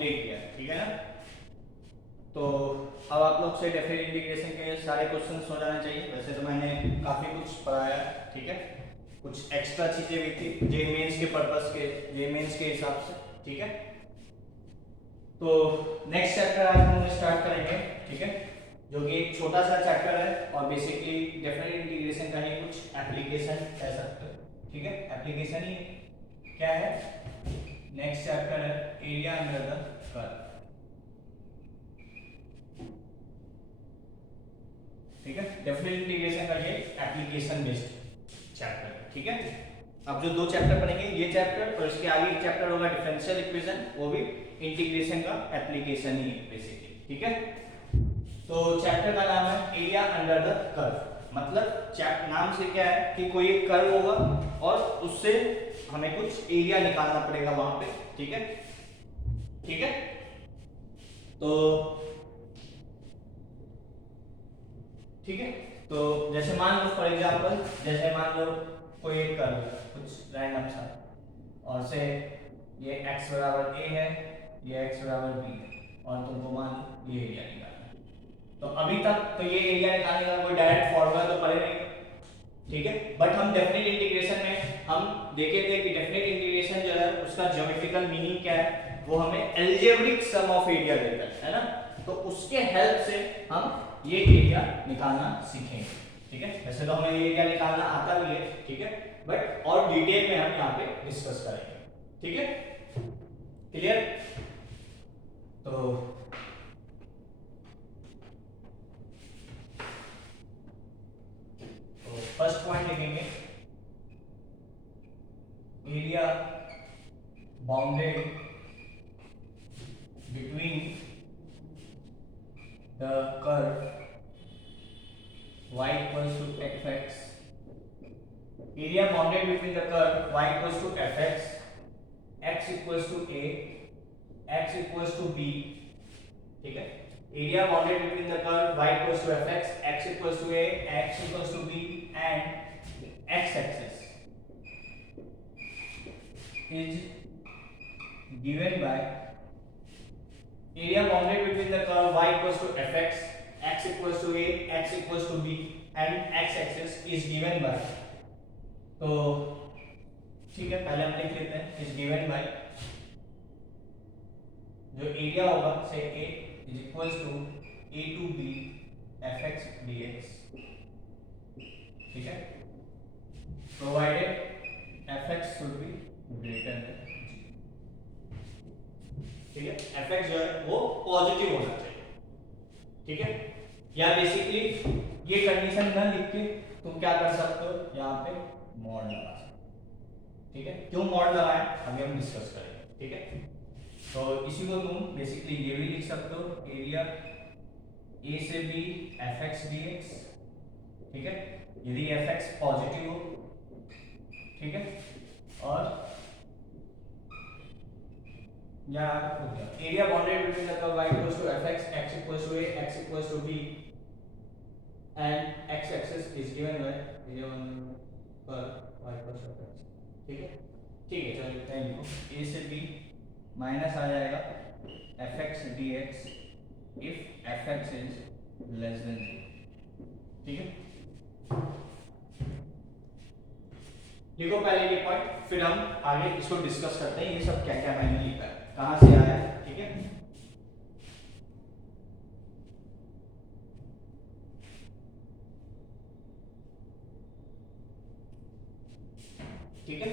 Complete किया, ठीक है ना। तो अब आप लोग से डेफिनेट इंटीग्रेशन के सारे क्वेश्चंस हो जाने चाहिए। वैसे तो मैंने काफ़ी कुछ पढ़ाया, ठीक है, कुछ एक्स्ट्रा चीज़ें भी थी जे मेंस के पर्पस के, जे मेंस के हिसाब से, ठीक है। तो नेक्स्ट चैप्टर आज हम स्टार्ट करेंगे, ठीक है, जो कि एक छोटा सा चैप्टर है और बेसिकली डेफिनेट इंटीग्रेशन का ही कुछ एप्लीकेशन कह सकते हो, ठीक है। एप्लीकेशन ही क्या है, नेक्स्ट चैप्टर है एरिया अंडर द कर्व, ठीक है। डेफिनेट इंटीग्रेशन का ये एप्लीकेशन बेस्ड चैप्टर, ठीक है। अब जो दो चैप्टर पढ़ेंगे, ये चैप्टर और इसके आगे एक चैप्टर होगा डिफरेंशियल इक्वेशन, वो भी इंटीग्रेशन का एप्लीकेशन ही है बेसिकली, ठीक है। तो चैप्टर का नाम है एरिया अंडर द कर्व। मतलब नाम से क्या है कि कोई एक कर्व होगा और उससे हमें कुछ एरिया निकालना पड़ेगा वहां पे, ठीक है, ठीक है। तो ठीक है, तो जैसे मान लो फॉर एग्जांपल, जैसे मान लो कोई एक कर्व कुछ रैंडम सा, और से ये x बराबर a है, ये x बराबर b है, और तुमको मान लो ये एरिया निकालना है। तो अभी तक तो ये एरिया निकालने का कोई डायरेक्ट फॉर्मूला तो पढ़े नहीं, ठीक है। बट हम डेफिनेट इंटीग्रेशन में हम देखे थे कि डेफिनेट इंटीग्रेशन जो है उसका ज्योमेट्रिकल मीनिंग क्या है, वो हमें अलजेब्रिक सम ऑफ एरिया देता है ना। तो उसके हेल्प से हम ये एरिया निकालना सीखेंगे, ठीक है। वैसे तो हमें ये एरिया निकालना आता भी है, ठीक है, बट और डिटेल में हम यहाँ पे डिस्कस करेंगे, ठीक है, क्लियर। तो फर्स्ट पॉइंट लिखेंगे area bounded between the curve y equals to fx, area bounded between the curve y equals to fx, x equals to a, x equals to b, ठीक है। area bounded between the curve y equals to fx, x equals to a, x equals to b and x axis is given by area bounded between the curve y equals to fx, x equals to a, x equals to b and x axis is given by, तो ठीक है, पहले हम लिख लेते हैं is given by जो area होगा से a is equals to a to b fx dx, ठीक है, provided fx should be greater than, ठीक है, fx जो है वो पॉजिटिव होना चाहिए, ठीक है। या बेसिकली ये कंडीशन ना लिख के तुम क्या कर सकते हो, यहाँ पे मॉड लगा सकते हो, ठीक है। क्यों मॉड लगाया अभी हम डिस्कस करेंगे, ठीक है। तो इसी को तुम बेसिकली ये भी लिख सकते हो एरिया a से b fx dx, ठीक है, यदि fx पॉजिटिव हो, ठीक है, और area bounded between the curve y equals to fx, x equals to a, x equals to b and x axis is given by area curve y equals to fx, ठीक है, ठीक है। चलो लिखते हैं इनको a से b माइनस आ जाएगा fx dx if fx is less than 0, ठीक है। लिखो पहले ये पॉइंट, फिर हम आगे इसको डिस्कस करते हैं ये सब क्या क्या मैंने लिखा है, कहां से आया है, ठीक है। ठीक है,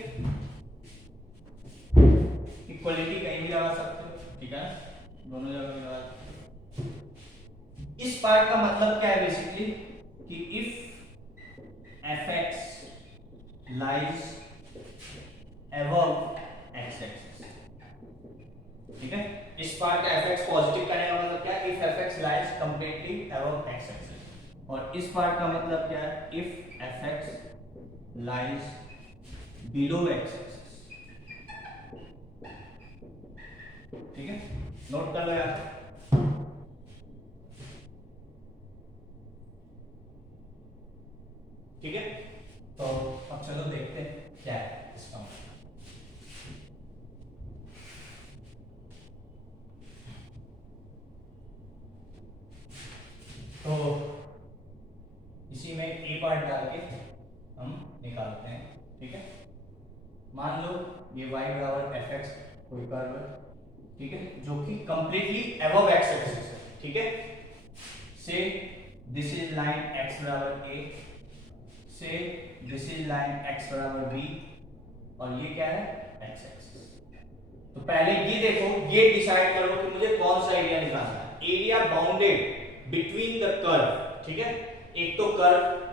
इक्वलिटी कहीं भी लगा सकते हो, ठीक है, दोनों जगह भी लगा सकते हो। इस पार्ट का मतलब क्या है बेसिकली कि if fx lies above x axis, ठीक है। इस पार्ट का fx पॉजिटिव करने का मतलब क्या है, if fx lies completely above x axis, और इस पार्ट का मतलब क्या है, if fx lies below x axis, ठीक है, नोट कर लो यार। ठीक है, तो अब चलो देखते हैं क्या है इसका। इसी में ए पार्ट डाल के हम निकालते हैं, ठीक है। मान लो ये y बराबर एफ एक्स कोई कर्व है, ठीक है, जो कि कंप्लीटली अबव एक्स एक्सिस है, ठीक है। से दिस इज लाइन x बराबर a, से दिस इज लाइन x बराबर b, और ये क्या है x एक्सिस। तो पहले ये देखो, ये डिसाइड करो कि मुझे कौन सा एरिया निकालना है। Area bounded between the curve, ठीक है। एक तो curve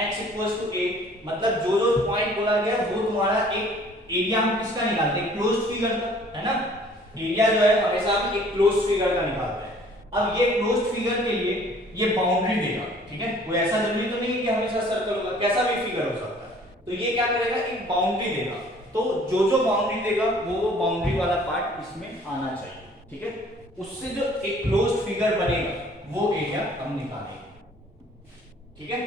x equals to a, मतलब जो जो पॉइंट बोला गया वो तुम्हारा एक एरिया हम किसका निकालते हैं, क्लोज्ड फिगर का, है ना। एरिया जो है हमेशा हम एक क्लोज्ड फिगर का निकालते हैं। अब ये क्लोज्ड फिगर के लिए ये बाउंड्री देगा, ठीक है। कोई ऐसा जरूरी तो नहीं है कि हमेशा सर्कल होगा, कैसा भी फिगर हो सकता है। तो ये क्या करेगा, एक बाउंड्री देगा। तो जो जो बाउंड्री देगा वो बाउंड्री वाला पार्ट इसमें आना चाहिए, ठीक है। उससे जो एक क्लोज्ड फिगर बनेगा वो एरिया हम निकालेंगे, ठीक है।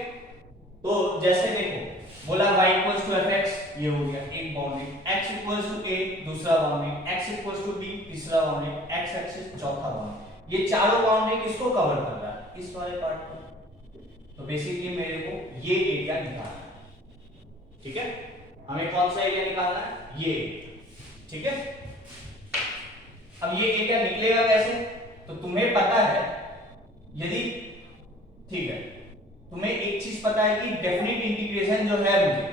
तो जैसे देखो बोला y इक्वल्स टू fx, ये हो गया एक boundary, x equals to a दूसरा boundary, x equals to b तीसरा बाउंड्री, x एक्सिस चौथा बाउंड्री। ये चारों बाउंड्री किसको कवर कर रहा है, इस वाले पार्ट को। तो बेसिकली मेरे को ये एरिया निकालना है, ठीक है। हमें कौन सा एरिया निकालना है, ये, ठीक है। अब ये एरिया निकलेगा कैसे, तो तुम्हें पता है, यदि ठीक है, तुम्हें एक चीज पता है कि डेफिनेट इंटीग्रेशन जो है मुझे,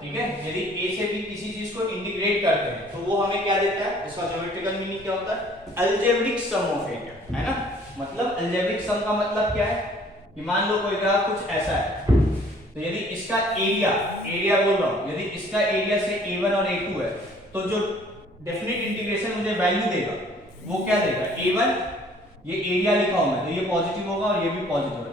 ठीक है, यदि a से b किसी चीज को इंटीग्रेट करते हैं तो वो हमें क्या देता है, इसका ज्योमेट्रिकल मीनिंग क्या होता है, अलजेब्रिक सम ऑफ एरिया, है ना। मतलब अलजेब्रिक सम का मतलब क्या है कि मान लो कोई ग्राफ कुछ ऐसा है, तो यदि इसका एरिया बोल रहा हूं, यदि इसका एरिया से a1 और a2 है, तो जो डेफिनेट इंटीग्रेशन मुझे वैल्यू देगा वो क्या देगा, a1, ये एरिया लिखा हूं मैं, तो ये पॉजिटिव होगा और ये भी पॉजिटिव है।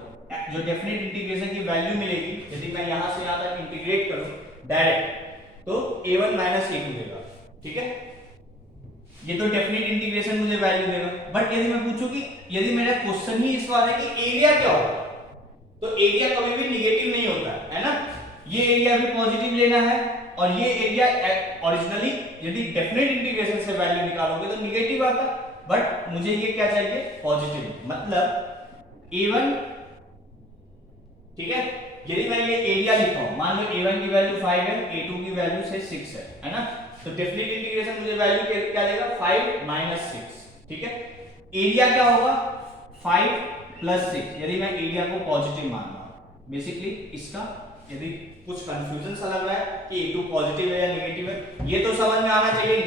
जो डेफिनेट इंटीग्रेशन की वैल्यू मिलेगी, यदि मैं यहां से यहां तक इंटीग्रेट करूं डायरेक्ट, तो a1 माइनस a2 देगा, ठीक है। ये तो डेफिनेट इंटीग्रेशन मुझे वैल्यू देगा। बट यदि मैं पूछूं कि यदि मेरा क्वेश्चन ही इस वाला है कि एरिया क्या होगा, तो एरिया कभी भी नेगेटिव नहीं होता है ना। ये एरिया भी पॉजिटिव लेना है, और ये एरिया ओरिजिनली यदि डेफिनेट इंटीग्रेशन से वैल्यू निकालोगे तो नेगेटिव आता, बट मुझे ये क्या चाहिए, पॉजिटिव। मतलब a1, ठीक है। यदि मैं ये एरिया लिखा हूं, मान लो a1 की वैल्यू 5 है, a2 की वैल्यू से 6 है ना। तो डेफिनेट इंटीग्रेशन मुझे वैल्यू क्या देगा, 5 माइनस 6, ठीक है। एरिया क्या होगा, 5 प्लस 6, यदि मैं एरिया को पॉजिटिव मान रहा हूं। बेसिकली इसका यदि कुछ कंफ्यूजन सा लग रहा है कि a2 पॉजिटिव है या नेगेटिव है, ये तो समझ में आना चाहिए।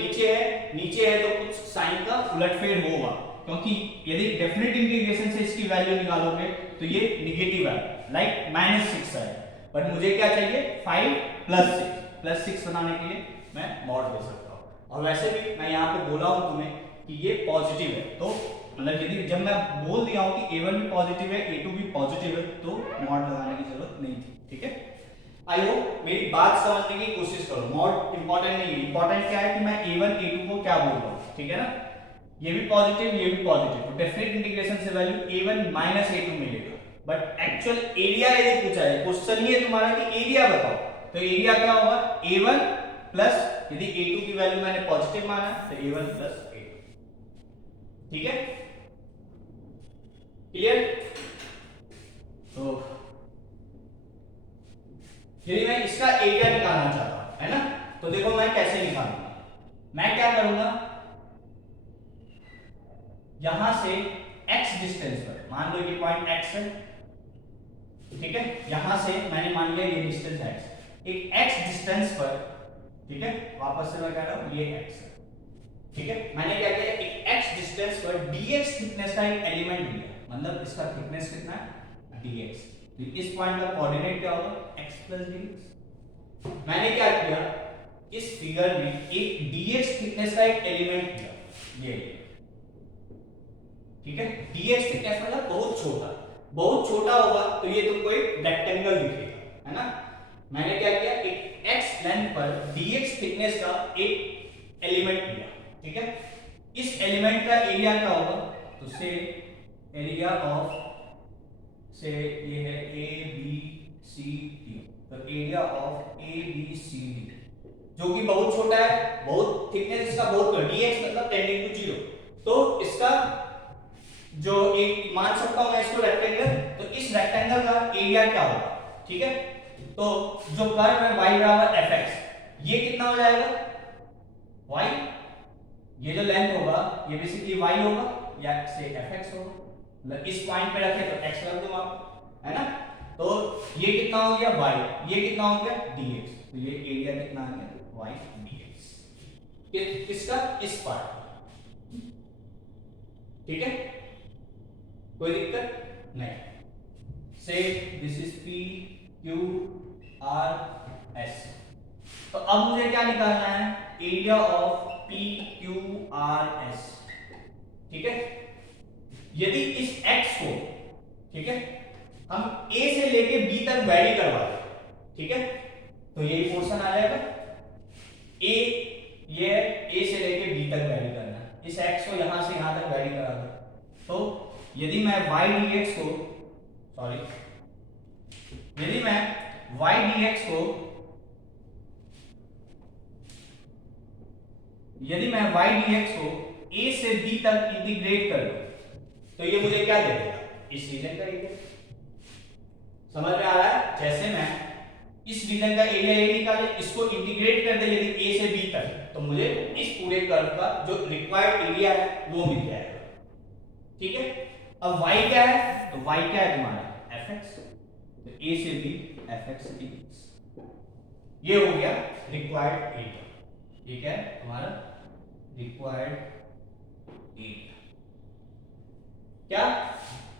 नीचे है तो कुछ साइन का उलटफेर होगा, क्योंकि यदि डेफिनेट इंटीग्रेशन से इसकी वैल्यू निकालोगे तो ये नेगेटिव है, लाइक -6 है। बट मुझे क्या चाहिए, 5 प्लस 6 बनाने के लिए मैं मॉड दे सकता हूं। और वैसे भी मैं यहाँ पे बोला हूं तुम्हें कि ये पॉजिटिव है, तो मतलब यदि जब मैं बोल दिया हूं कि a1 भी पॉजिटिव है, a2 भी पॉजिटिव है, तो मॉड लगाने की जरूरत नहीं थी, ठीक है। आई होप मेरी बात समझने की कोशिश करो। मॉड इंपॉर्टेंट नहीं है, इंपॉर्टेंट क्या है कि मैं a1 a2 को क्या बोल रहा हूं, ठीक है ना। ये भी पॉजिटिव, ये भी पॉजिटिव, तो डेफिनेट इंटीग्रेशन से वैल्यू a1 माइनस a2 मिलेगा। बट एक्चुअल एरिया यदि पूछा है, क्वेश्चन ये है तुम्हारा कि एरिया बताओ, तो एरिया क्या होगा, a1 प्लस, यदि a2 की वैल्यू मैंने पॉजिटिव माना तो a1 प्लस a2, ठीक है। क्लियर। तो यदि मैं इसका एरिया निकालना चाहता हूं, है ना, तो देखो मैं कैसे निकालूंगा। मैं क्या करूंगा, यहां से x डिस्टेंस पर, मान लो ये पॉइंट x है, ठीक है। यहां से मैंने मान लिया ये डिस्टेंस x, एक x डिस्टेंस पर, ठीक है। वापस से मैं कह रहा हूं ये x है, ठीक है। मैंने क्या किया, एक x डिस्टेंस पर dx थिकनेस का एक एलिमेंट लिया, मतलब इसका थिकनेस कितना है, dx। तो इस पॉइंट का कोऑर्डिनेट क्या होगा, x प्लस dx। मैंने क्या किया, इस फिगर में एक dx थिकनेस का एक एलिमेंट लिया, ये, ठीक है। dx थिकनेस मतलब बहुत छोटा होगा, तो ये तुमको एक रेक्टेंगल दिखेगा, है ना। मैंने क्या किया, एक x लेंथ पर dx थिकनेस का एक एलिमेंट लिया, ठीक है। इस एलिमेंट का एरिया क्या होगा, तो से एरिया ऑफ, से ये है a b c d, तो area of a b c d जो कि बहुत छोटा है, बहुत थिकनेस इसका बहुत dx मतलब टेंडिंग टू 0, तो इसका जो एक मान सकता हूं मैं इसको रेक्टेंगल, तो इस रेक्टेंगल का एरिया क्या होगा, ठीक है। तो जो कर्व है y बराबर fx, ये कितना हो जाएगा y, ये जो लेंथ होगा ये बेसिकली y होगा या से fx होगा, मतलब इस पॉइंट पे रखे तो x रख दूं आप, है ना। तो ये कितना हो गया y, ये कितना हो गया dx, तो ये एरिया कितना आ गया y dx, किसका, इस पार्ट, ठीक है, कोई दिक्कत नहीं। से this is p q r s। तो अब मुझे क्या निकालना है, area of p q r s, ठीक है। यदि इस x को, ठीक है, हम a से लेके b तक वैरी करवा दें, ठीक है, तो यही पोर्शन आ जाएगा a, ये a से लेके b तक वैरी करना है, इस x को यहां से यहां तक वैरी करा दो। तो यदि मैं y dx को, सॉरी, यदि मैं y dx को, यदि मैं y dx को a से b तक इंटीग्रेट कर दूं, तो ये मुझे क्या दे देगा, इस रीजन का एरिया। समझ में आ रहा है, जैसे मैं इस रीजन का एरिया ये निकाले, इसको इंटीग्रेट कर दे यदि a से b तक, तो मुझे इस पूरे कर्व का जो रिक्वायर्ड एरिया है वो मिल जाएगा, ठीक है। अब y क्या है, तो y क्या है तुम्हारा fx, तो a से b fx dx, ये हो गया रिक्वायर्ड एरिया, ये क्या है तुम्हारा रिक्वायर्ड एरिया, क्या,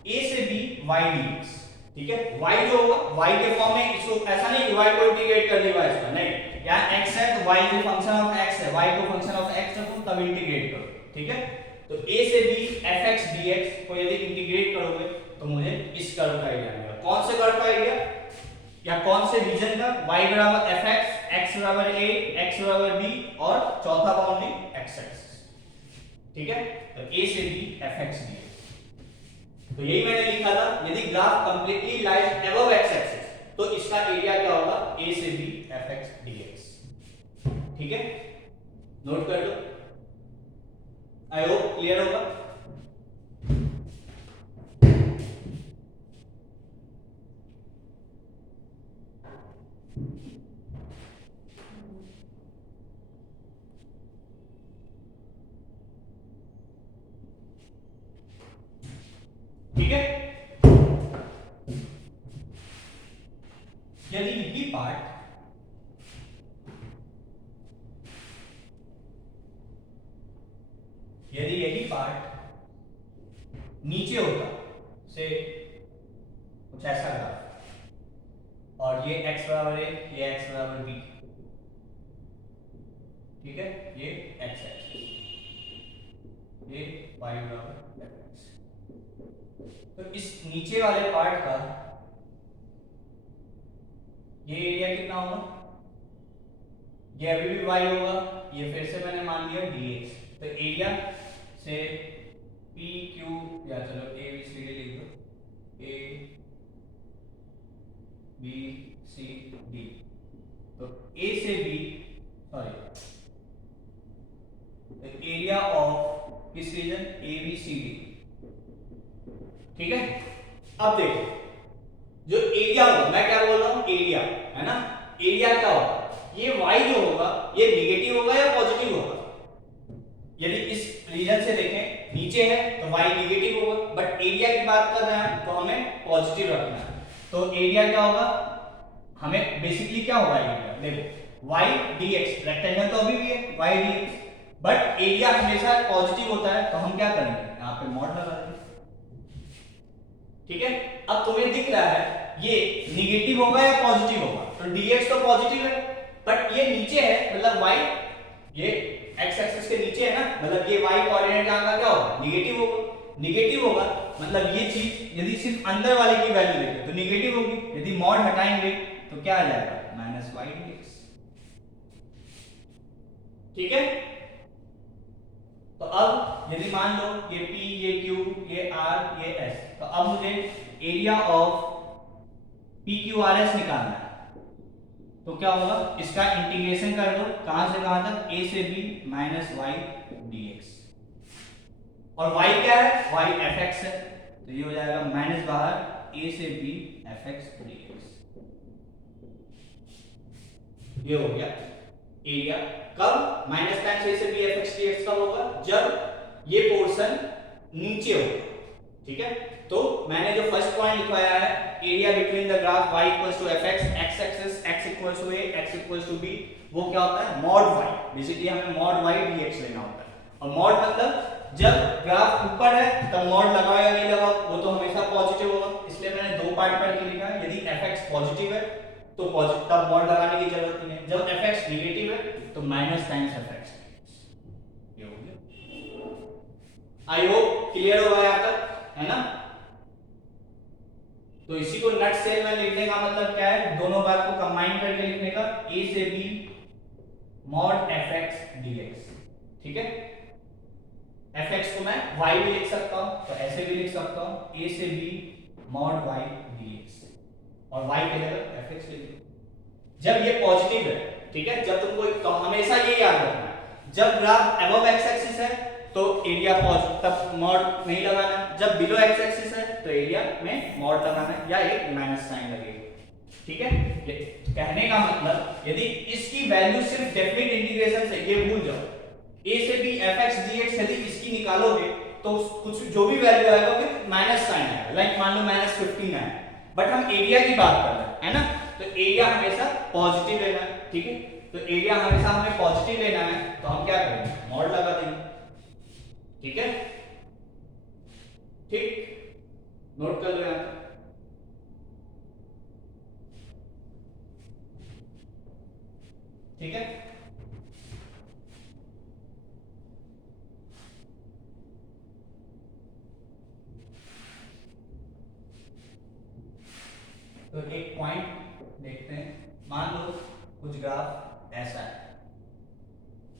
a से b y dx, ठीक है। y जो होगा y के फॉर्म में, इसको ऐसा नहीं कि y को इंटीग्रेट कर दिया इसका, नहीं, यहां x है तो y जो फंक्शन ऑफ x है, y को फंक्शन ऑफ x रखो तब इंटीग्रेट करो, ठीक है। तो a से b fx dx को यदि इंटीग्रेट करोगे तो मुझे इस कर्व का एरिया मिलेगा। कौन से कर्व का एरिया, या कौन से रीजन का, y बराबर fx, x बराबर a, x बराबर b और चौथा बाउंड्री x एक्सिस, ठीक है। तो a से b fx dx, तो यही मैंने लिखा था, यदि graph completely lies above x axis तो इसका एरिया क्या होगा, a से b fx dx, ठीक है, नोट कर लो, आई होप क्लियर होगा। ठीक है, यदि यही पार्ट नीचे होता से कुछ ऐसा ग्राफ, और ये x बराबर है, ये x बराबर b, ठीक है, ये x एक्सिस, ये y बराबर fx, तो इस नीचे वाले पार्ट का ये एरिया कितना होगा, ये अभी भी y होगा, ये फिर से मैंने मान लिया dx, तो एरिया से p q, या चलो a b c d लिख दो, a b c d, तो a से b, सॉरी, एरिया ऑफ किस reason, a b c d, ठीक है। अब देखो जो एरिया होगा, मैं क्या बोल रहा हूं, एरिया, है ना, एरिया क्या होगा, ये y जो होगा ये नेगेटिव होगा या पॉजिटिव होगा, यदि इस रीजन से देखें नीचे है तो y नेगेटिव होगा, बट एरिया की बात कर रहे हैं तो हमें पॉजिटिव रखना है, तो एरिया क्या होगा, हमें बेसिकली क्या होगा एरिया, देखो y dx, रेक्टेंगल तो अभी भी है y dx, बट एरिया हमेशा पॉजिटिव होता है, तो हम क्या करेंगे, यहाँ पे मॉड लगा देंगे, ठीक है। अब तुम्हें दिख रहा है ये नेगेटिव होगा या पॉजिटिव होगा, तो dx तो पॉजिटिव है, बट ये नीचे है, मतलब y ये x एक्सिस के नीचे है ना, मतलब ये y कोऑर्डिनेट यहाँ का क्या होगा, नेगेटिव होगा, नेगेटिव होगा मतलब ये चीज यदि सिर्फ अंदर वाले की वैल्यू देखें तो नेगेटिव होगी, यदि मॉड हटाएंगे तो क्या आ जाएगा, -y dx, ठीक है। तो अब यदि मान लो ये p, ये q, ये r, ये s, तो अब मुझे एरिया ऑफ PQRS निकालना है, तो क्या होगा, इसका इंटीग्रेशन कर दो, कहां से कहां तक, a से b -y dx, और y क्या है, y fx है, तो ये हो जाएगा माइनस बाहर a से b fx dx। ये हो गया एरिया। कब माइनस टाइम्स a से b fx dx कब होगा, जब ये पोर्शन नीचे होगा। ठीक है, तो मैंने जो फर्स्ट पॉइंट लिखवाया है, area between the graph y equals to fx, x axis x equals to a, x equals to b, वो क्या होता है मॉड y। बेसिकली हमें मॉड y dx लेना होता है। और मॉड मतलब जब ग्राफ ऊपर है तब मॉड लगा या नहीं लगा, वो तो हमेशा पॉजिटिव होगा, इसलिए मैंने दो पार्ट करके लिखा है। यदि fx पॉजिटिव है तो पॉजिटिव, तब मॉड लगाने की जरूरत नहीं है। जब fx नेगेटिव है तो माइनस टाइम्स fx। ये हो गया। आई होप क्लियर होगा यहां तक, है ना। तो इसी को नट सेल में लिखने का मतलब क्या है, दोनों बात को कंबाइन करके लिखने का, a से b मॉड fx dx। ठीक है, fx को मैं y भी लिख सकता हूं, तो ऐसे भी लिख सकता हूं a से b मॉड y dx, और y की जगह fx ले लो जब ये पॉजिटिव है। ठीक है, जब तुमको तो हमेशा ये याद रखना है, जब ग्राफ अबव x एक्सिस है तो एरिया पॉजिटिव, तब मॉड नहीं लगाना। जब बिलो x एक्सिस है तो एरिया में मॉड लगाना या एक माइनस साइन लगेगा। ठीक है, ये कहने का मतलब यदि इसकी वैल्यू सिर्फ डेफिनेट इंटीग्रेशन से, ये भूल जाओ, a से b fx dx यदि इसकी निकालोगे तो कुछ जो भी वैल्यू आएगा फिर माइनस साइन आएगा, लाइक मान लो -15 आए, बट हम एरिया की बात कर रहे हैं, है ना, तो एरिया हमेशा पॉजिटिव लेना है। ठीक है, तो एरिया हमेशा हमें पॉजिटिव लेना है, तो हम क्या करेंगे, मॉड लगा देंगे। ठीक है, ठीक, नोट कर लो यहां पर। ठीक है, तो एक पॉइंट देखते हैं, मान लो कुछ ग्राफ ऐसा है।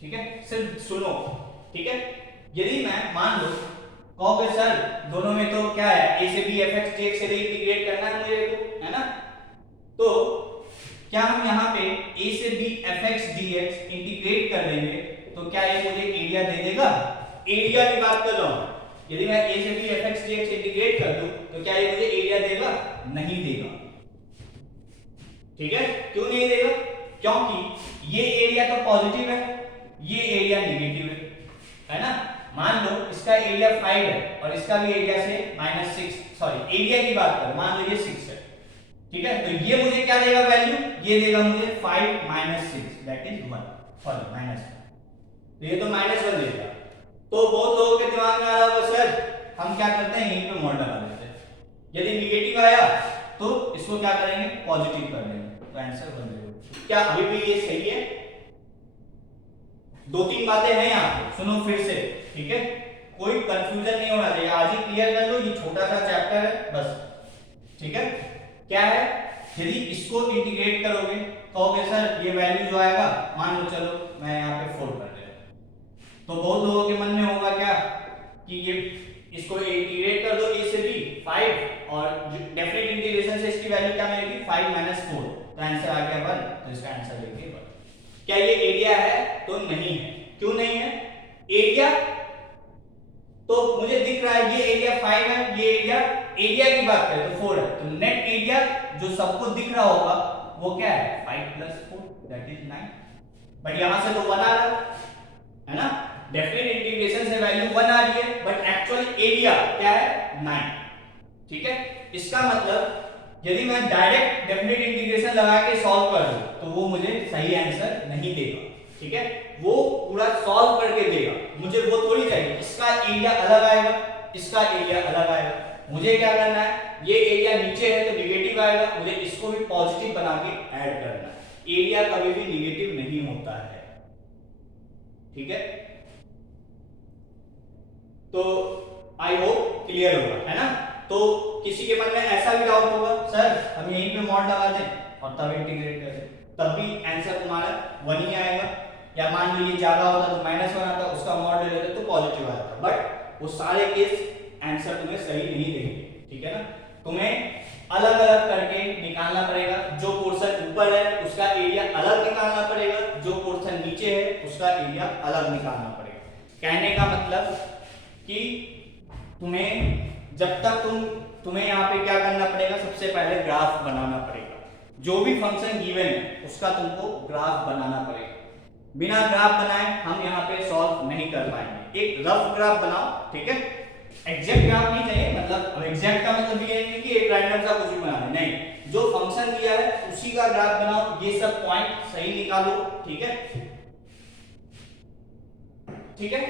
ठीक है, सिर्फ सुनो। ठीक है, यदि मैं मान लो कहोगे सर दोनों में तो क्या है, a से b fx dx से इंटीग्रेट करना है मुझे को, है ना, तो क्या हम यहाँ पे a से b fx dx इंटीग्रेट कर देंगे तो क्या ये मुझे एरिया दे देगा। एरिया की बात कर रहा हूं, यदि मैं a से b fx dx इंटीग्रेट कर दूं तो क्या ये मुझे एरिया देगा, नहीं देगा। ठीक है, क्यों नहीं देगा, क्योंकि ये एरिया तो पॉजिटिव है, ये एरिया नेगेटिव है ना। मान लो इसका एरिया 5 है और इसका भी एरिया से -6, सॉरी एरिया की बात करो, मान लो ये 6 है। ठीक है, तो ये मुझे क्या देगा वैल्यू, ये देगा मुझे 5 - 6 दैट इज 1, सॉरी -1, तो ये तो -1 देगा। तो बहुत लोगों के दिमाग में आ रहा होगा सर हम क्या करते हैं, यहीं पे मॉड लगा देते हैं, यदि नेगेटिव आया तो इसको क्या करेंगे, पॉजिटिव कर देंगे, तो आंसर 1 देगा। क्या अभी भी ये सही है, दो तीन बातें हैं यहाँ पे, सुनो फिर से। ठीक है, कोई कंफ्यूजन नहीं होना चाहिए, आज ही क्लियर कर लो, ये छोटा सा चैप्टर है बस। ठीक है, क्या है, यदि इसको इंटीग्रेट करोगे कहोगे सर ये वैल्यू जो आएगा, मान लो चलो मैं यहाँ पे 4 कर दे, तो बहुत लोगों के मन में होगा क्या कि ये इसको इंटीग्रेट कर दो a से b 5 और डेफिनेट इंटीग्रेशन से इसकी वैल्यू क्या मिलेगी, 5 - 4, तो आंसर आ गया 1, तो इसका आंसर लिखिए 1। क्या ये एरिया है, तो नहीं है। क्यों नहीं है, एरिया तो मुझे दिख रहा है ये एरिया 5 है, ये एरिया की बात करें तो 4 है, तो नेट एरिया जो सबको दिख रहा होगा वो क्या है, 5 + 4 दैट इज 9, बट यहां से तो 1 आ रहा है ना, डेफिनेट इंटीग्रेशन से वैल्यू 1 आ रही है, बट एक्चुअल एरिया क्या है, 9। ठीक है, इसका मतलब यदि मैं डायरेक्ट डेफिनेट इंटीग्रेशन लगा के सॉल्व कर दूं तो वो मुझे सही आंसर नहीं देगा। ठीक है, वो पूरा सॉल्व करके देगा, मुझे वो थोड़ी चाहिए, इसका एरिया अलग आएगा, इसका एरिया अलग आएगा, मुझे क्या करना है, ये एरिया नीचे है तो नेगेटिव आएगा, मुझे इसको भी पॉजिटिव बना के ऐड करना है, एरिया कभी भी नेगेटिव नहीं होता है। ठीक है, तो आई होप क्लियर होगा, है ना। तो किसी के मन में ऐसा भी डाउट होगा सर हम यहीं पे मॉड लगा दें और तब इंटीग्रेट कर दें, तब भी आंसर तुम्हारा 1 ही आएगा, या मान लो ये ज्यादा होता तो -1 आता, उसका मॉड ले लेते तो पॉजिटिव आता, बट वो सारे केस आंसर तुम्हें सही नहीं देंगे। ठीक है ना, तुम्हें अलग अलग करके निकालना पड़ेगा, जो पोर्शन ऊपर है उसका एरिया अलग निकालना पड़ेगा, जो पोर्शन नीचे है उसका एरिया अलग निकालना पड़ेगा। कहने का मतलब कि जब तक तुम्हें यहाँ पे क्या करना पड़ेगा, सबसे पहले ग्राफ बनाना पड़ेगा। जो भी फंक्शन गिवन है उसका तुमको ग्राफ बनाना पड़ेगा। बिना ग्राफ बनाए हम यहाँ पे सॉल्व नहीं कर पाएंगे। एक रफ ग्राफ बनाओ, ठीक है। एग्जैक्ट ग्राफ नहीं चाहिए, मतलब एग्जैक्ट का मतलब ये नहीं कि एक रैंडम सा कुछ भी बनाना, नहीं, जो फंक्शन दिया है उसी का ग्राफ बनाओ। ये सब पॉइंट सही निकालो, ठीक है, ठीक है।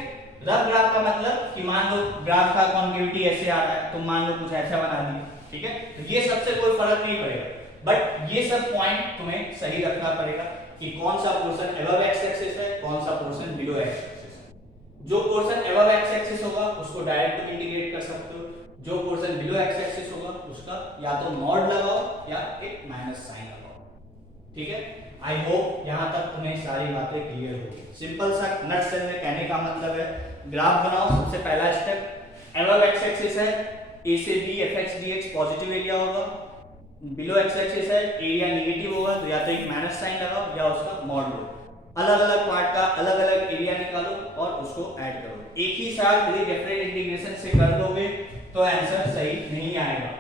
रफ ग्राफ का मतलब कि मान लो ग्राफ का कॉन्केविटी ऐसे आ रहा है, तुम मान लो कुछ ऐसा बना दिया, ठीक है। तो ये सबसे कोई फर्क नहीं पड़ेगा, बट ये सब पॉइंट तुम्हें सही रखना पड़ेगा कि कौन सा पोर्शन अबव एक्स एक्सिस है, कौन सा पोर्शन बिलो एक्स एक्सिस है। जो पोर्शन अबव एक्स एक्सिस होगा उसको डायरेक्ट इंटीग्रेट कर सकते हो, जो पोर्शन बिलो एक्स एक्सिस होगा उसका या तो मॉड लगाओ या एक माइनस साइन लगाओ, ठीक है। आई होप यहां तक तुम्हें सारी बातें क्लियर होगी। सिंपल सा नट्स में कहने का मतलब है, ग्राफ बनाओ, सबसे पहला स्टेप। अबव एक्स एक्सिस है, ए से B F X D X positive area होगा, बिलो एक्स एक्सिस है, एरिया नेगेटिव होगा, तो या तो एक माइनस साइन लगाओ या उसका मॉड लो। अलग अलग पार्ट का अलग अलग एरिया निकालो और उसको ऐड करो। एक ही साथ यदि डिफरेंट इंटीग्रेशन से कर दोगे तो आंसर सही नहीं आएगा।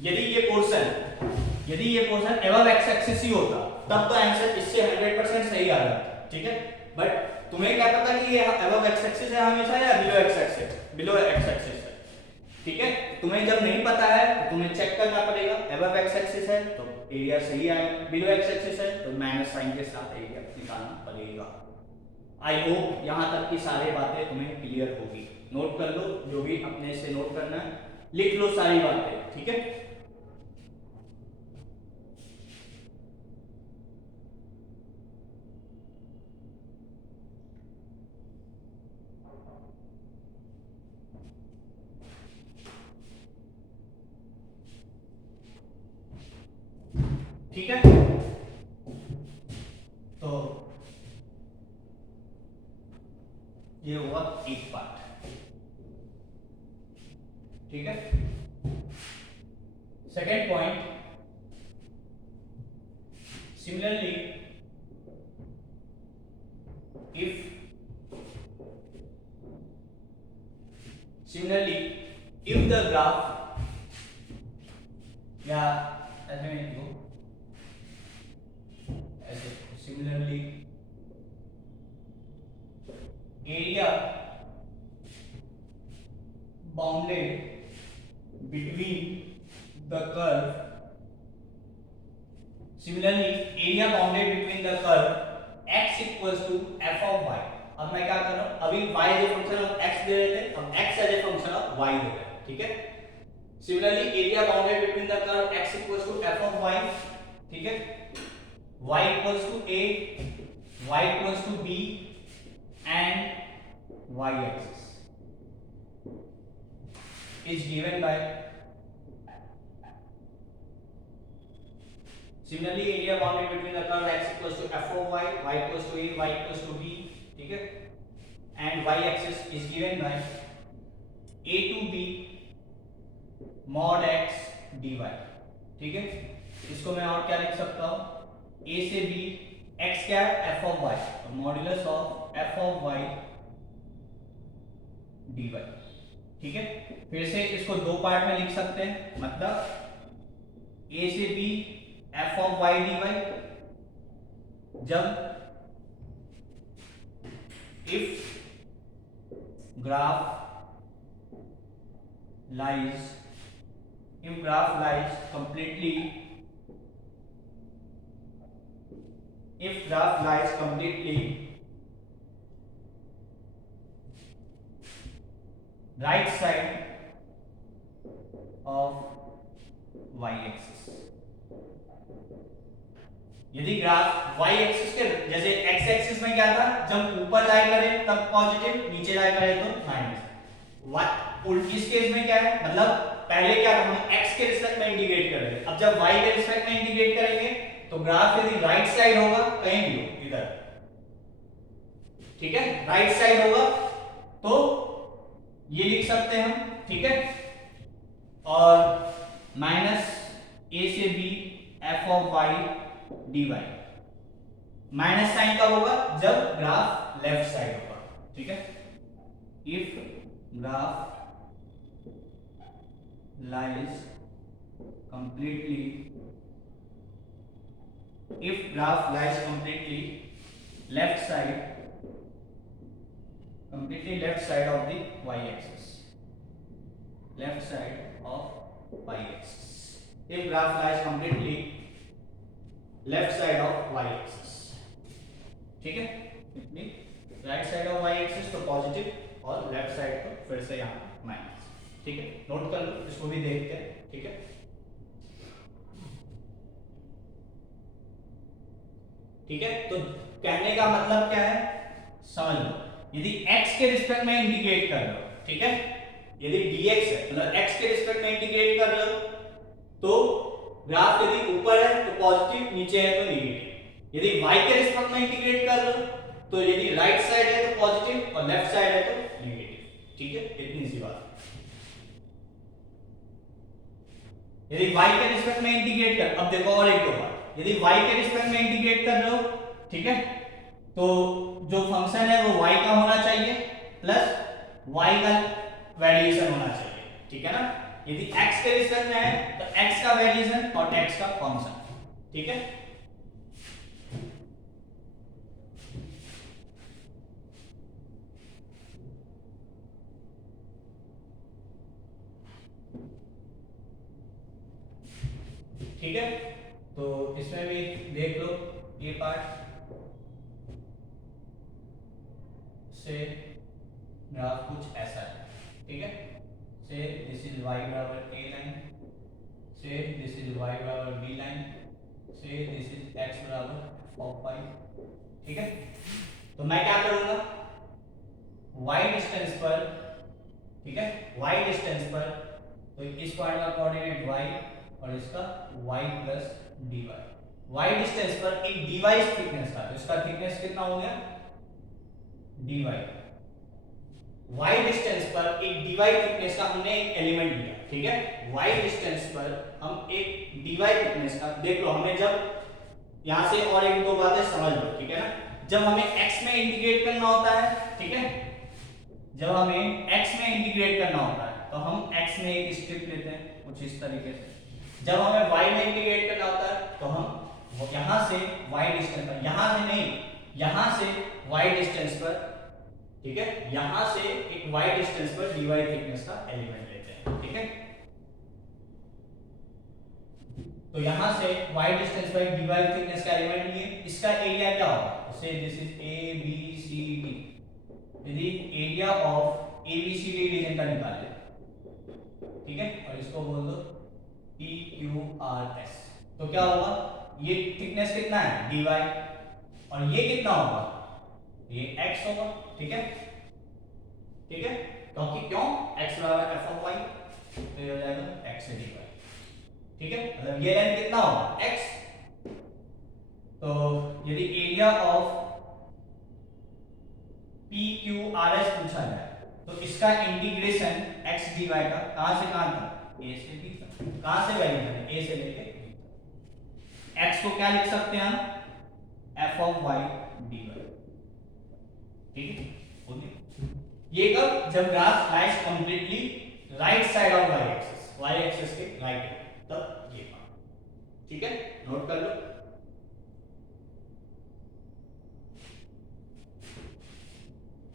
यदि ये पोर्शन अबव एक्स एक्सिस ही होता तब तो आंसर इससे 100% सही आ जाता, ठीक है। बट तुम्हें क्या पता कि ये अबव एक्स एक्सिस है हमेशा या बिलो एक्स एक्सिस है, ठीक है। तुम्हें जब नहीं पता है तो तुम्हें चेक करना पड़ेगा, अबव एक्स एक्सिस है तो एरिया सही आएगा, बिलो एक्स एक्सिस है तो माइनस साइन के साथ एरिया निकालना पड़ेगा। आई होप यहां तक की सारी बातें तुम्हें क्लियर होगी। नोट कर लो, जो भी अपने से नोट करना है लिख लो सारी बातें, ठीक है। ठीक है, तो ये हुआ एक पार्ट, ठीक है। Second point, similarly if the graph, या ऐसे नहीं लिखो, ऐसे similarly area bounded between the curve, similarly area bounded between the curve x equals to f of y। अब मैं क्या कर रहा हूं, अभी y as a function of x दे रहे थे, अब x as a function of y दे रहे हैं, ठीक है। Similarly area bounded between the curve x equals to f of y, ठीक है, y equals to a, y equals to b and y axis is given by, similarly area bounded between the curve x equals to f of y, y equals to a, y equals to b, ठीक है, and y axis is given by a to b mod x dy, ठीक है। इसको मैं और क्या लिख सकता हूं, a से b, x क्या है f of y, तो modulus of f of y dy, ठीक है। फिर से इसको दो पार्ट में लिख सकते हैं, मतलब a से b f of y dy, जब if graph lies completely right side of y axis, यदि ग्राफ y एक्सिस के जैसे x एक्सिस में क्या था, जब ऊपर लाई करे तब पॉजिटिव, नीचे लाई करे तो माइनस। इस केस में क्या है, मतलब पहले क्या था, हम x के रिस्पेक्ट में इंटीग्रेट कर रहे थे, अब जब y के रिस्पेक्ट में इंटीग्रेट करेंगे तो ग्राफ यदि राइट साइड होगा, कहीं भी हो इधर, ठीक है, राइट साइड होगा तो ये लिख सकते हैं हम, ठीक है, और माइनस a से b f of y dy। Minus sign कब होगा, जब ग्राफ लेफ्ट साइड होगा, ठीक है। If graph lies completely if graph lies completely left side of the y-axis, left side of y-axis, if graph lies completely left side of y-axis, ठीक है, इतनी right side of y-axis तो positive और left side तो फिर से यहाँ minus, ठीक है, नोट कर लो, इसको भी देखते हैं, ठीक है। ठीक है, तो कहने का मतलब क्या है, समझ लो, यदि x के रिस्पेक्ट में इंडिकेट कर रहे हो, ठीक है, यदि dx है मतलब x के रिस्पेक्ट में इंडिकेट कर रहे हो तो ग्राफ यदि ऊपर है तो पॉजिटिव, नीचे है तो नेगेटिव, यदि y के रिस्पेक्ट में इंडिकेट कर रहे हो तो यदि राइट साइड है तो पॉजिटिव और लेफ्ट साइड है तो नेगेटिव, ठीक है, इतनी सी बात। यदि y के रिस्पेक्ट में इंडिकेट कर, अब देखो और एक दो बात, यदि y के रिस्पेक्ट में इंडिकेट कर रहे हो, ठीक है, तो जो फंक्शन है वो y का होना चाहिए प्लस y का वेरिएशन होना चाहिए, ठीक है ना, यदि x के रिस्पेक्ट में है तो x का वेरिएशन और x का फंक्शन, ठीक है। ठीक है, तो इसमें भी देख लो ये पार्ट से ग्राफ कुछ ऐसा है, ठीक है, से दिस इज y बराबर a लाइन, से दिस इज y बराबर b लाइन, से दिस इज x बराबर ऑफ y, ठीक है। तो मैं क्या करूंगा, y डिस्टेंस पर, ठीक है, y डिस्टेंस पर, तो इस पॉइंट का कोऑर्डिनेट y और इसका y plus dy, y distance पर एक dy थिकनेस था, तो इसका थिकनेस कितना हो गया dy, y डिस्टेंस पर एक dy थिकनेस का हमने एक एलिमेंट लिया, ठीक है, y डिस्टेंस पर हम एक dy थिकनेस का, देख लो हमें जब यहां से और एक दो बातें समझ लो, ठीक है ना, जब हमें x में इंटीग्रेट करना होता है, ठीक है, जब हमें x में इंटीग्रेट करना होता है तो हम x में एक स्ट्रिप लेते हैं कुछ इस तरीके से, जब हमें y में इंटीग्रेट करना होता है तो हम यहां से y डिस्टेंस पर, यहां से नहीं, यहां से y डिस्टेंस पर, ठीक है, यहां से एक y डिस्टेंस पर dy थिकनेस का एलिमेंट लेते हैं, ठीक है, तो यहां से y डिस्टेंस पर एक dy थिकनेस का एलिमेंट लिए, इसका एरिया क्या होगा, say this is a b c d, यदि area of a b c d region का निकाले, ठीक है, और इसको बोल दो P Q R S, तो क्या होगा, ये थिकनेस कितना है dy और ये कितना होगा, ये x होगा, ठीक है, ठीक है, क्योंकि क्यों x बराबर f ऑफ y, तो ये हो जाएगा x से dy, ठीक है, मतलब ये लाइन कितना होगा x, तो यदि area of P Q R S पूछा जाए तो इसका इंटीग्रेशन x dy का कहां से कहां तक, a से b तक, कहां से वैल्यू है a से लेके b तक, x को क्या लिख सकते हैं हम f ऑफ y dy, ठीक है, बोलिए ये कब, जब graph lies completely right side of y axis के राइट, तब ये बात, ठीक है, नोट कर लो,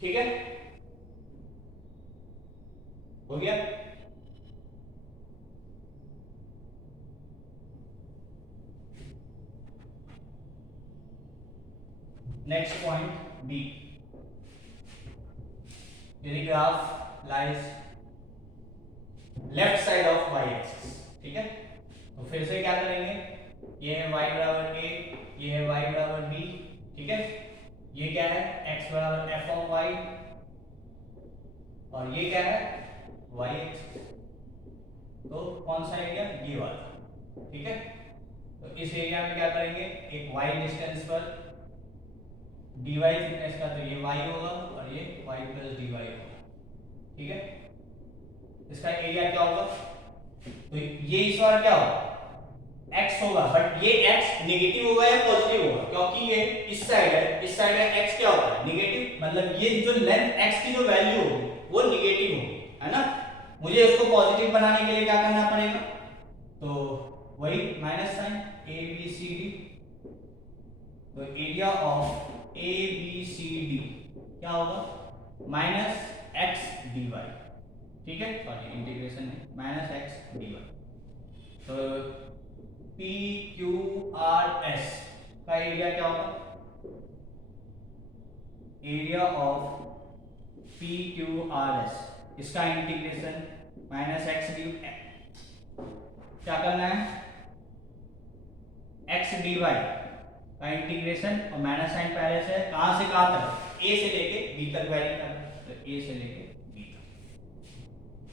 ठीक है, हो गया। नेक्स्ट पॉइंट बी, यदि graph lies left side of y axis, ठीक है, तो फिर से क्या करेंगे, ये है y बराबर a, ये है y बराबर b, ठीक है, ये क्या है x बराबर f ऑफ y और ये क्या है y एक्सिस, तो कौन सा एरिया, ये वाला, ठीक है, तो इस एरिया में क्या करेंगे, एक y डिस्टेंस पर dy थिकनेस का, तो ये y होगा और ये y प्लस dy होगा, ठीक है, इसका एरिया क्या होगा, तो ये इस बार क्या होगा x होगा, बट ये x नेगेटिव होगा या पॉजिटिव होगा, क्योंकि ये इस साइड है, इस साइड में x क्या होता है नेगेटिव, मतलब ये जो लेंथ x की जो वैल्यू होगी वो नेगेटिव होगी, है ना। मुझे उसको पॉजिटिव बनाने के लिए क्या करना पड़ेगा, तो वही minus sign A B C D, तो area of A B C D क्या होगा माइनस एक्स डी वाई, ठीक है, सॉरी इंटीग्रेशन है माइनस एक्स डी वाई। तो पी क्यू आर एस का एरिया क्या होगा, area of P Q R S, इसका इंटीग्रेशन माइनस एक्स डी, क्या करना है एक्स डी वाई का इंटीग्रेशन, और माइनस साइन पहले से कहां से कहां तक, ए से लेके बी तक वैरी करना, तो ए से लेके बी तक,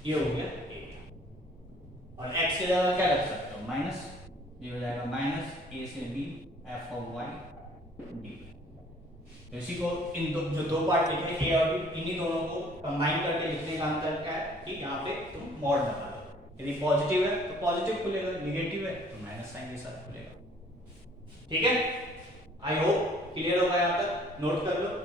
ये हो गया ए, और x के जगह क्या रख सकते हो माइनस, ये हो जाएगा माइनस ए से B F of Y D. तो इसी को इन दो जो दो पार्ट लिखे ए और बी, इन्हीं दोनों को कंबाइन करके लिखने का अंतर क्या है कि यहाँ पे तुम मॉड लगा दो, यदि पॉजिटिव है तो पॉजिटिव खुलेगा, नेगेटिव है तो माइनस साइन के साथ खुलेगा, ठीक है। आई होप क्लियर होगा, यहाँ तक नोट कर लो।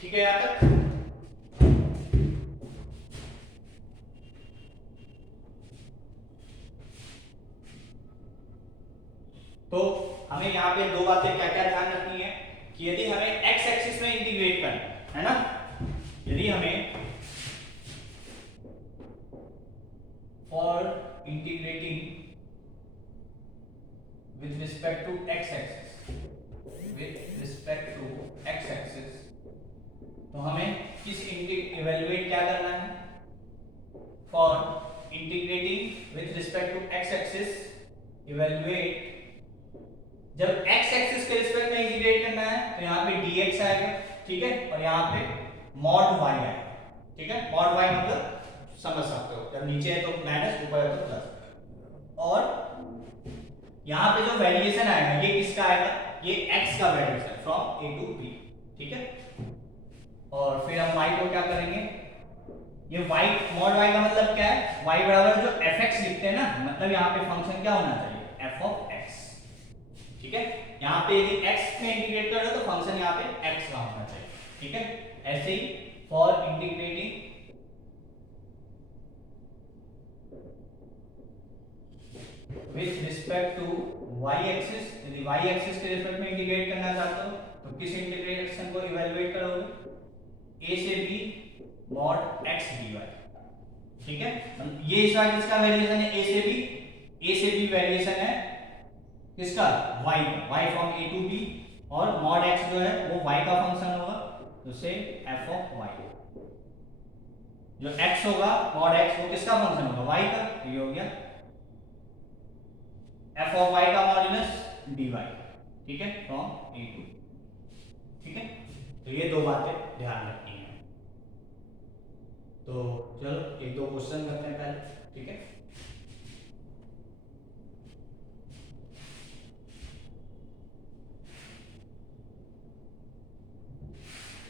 ठीक है यहाँ तक। तो हमें यहाँ पे दो बातें क्या क्या ध्यान रखनी है कि यदि हमें एक्स एक्सिस में इंटीग्रेट करना है ना, यदि हमें for integrating with respect to x axis, with respect to x axis, तो हमें किस इवेलुएट क्या करना है, for integrating with respect to x axis evaluate, जब x एक्सिस के रिस्पेक्ट में इंटीग्रेट करना है तो यहाँ पे dx आएगा, ठीक है, और यहाँ पे मॉड y आएगा, ठीक है, मॉड y मतलब समझ सकते हो, जब नीचे है तो माइनस, ऊपर है तो प्लस, और यहाँ पे जो वेरिएशन आएगा ये किसका आएगा, ये x का variation from a to b, ठीक है। और फिर हम y को क्या करेंगे, ये y मॉड y का मतलब क्या है, y बराबर जो fx लिखते हैं ना, मतलब यहाँ पे फंक्शन क्या होना चाहिए f of x, ठीक है। यहाँ पे यदि x में इंटीग्रेट कर रहे हो तो फंक्शन यहाँ पे x का होना चाहिए, ठीक है। ऐसे ही for integrating with respect to y axis, यदि y एक्सिस के रिस्पेक्ट में इंटीग्रेट करना चाहते हो तो किस इंटीग्रेशन को इवैल्यूएट करोगे, a से b mod x dy, ठीक है। ये इस बार किसका वेरिएशन है, a से b वेरिएशन है किसका, y का, y from a to b, और mod x जो है वो y का फंक्शन होगा, तो से f of y, जो x होगा mod x वो किसका फंक्शन होगा, y का, तो ये हो गया f of y का मॉड्यूलस dy, ठीक है, फ्रॉम a टू, ठीक है। तो ये दो बातें ध्यान रखनी है। तो चलो एक दो क्वेश्चन करते हैं पहले, ठीक है।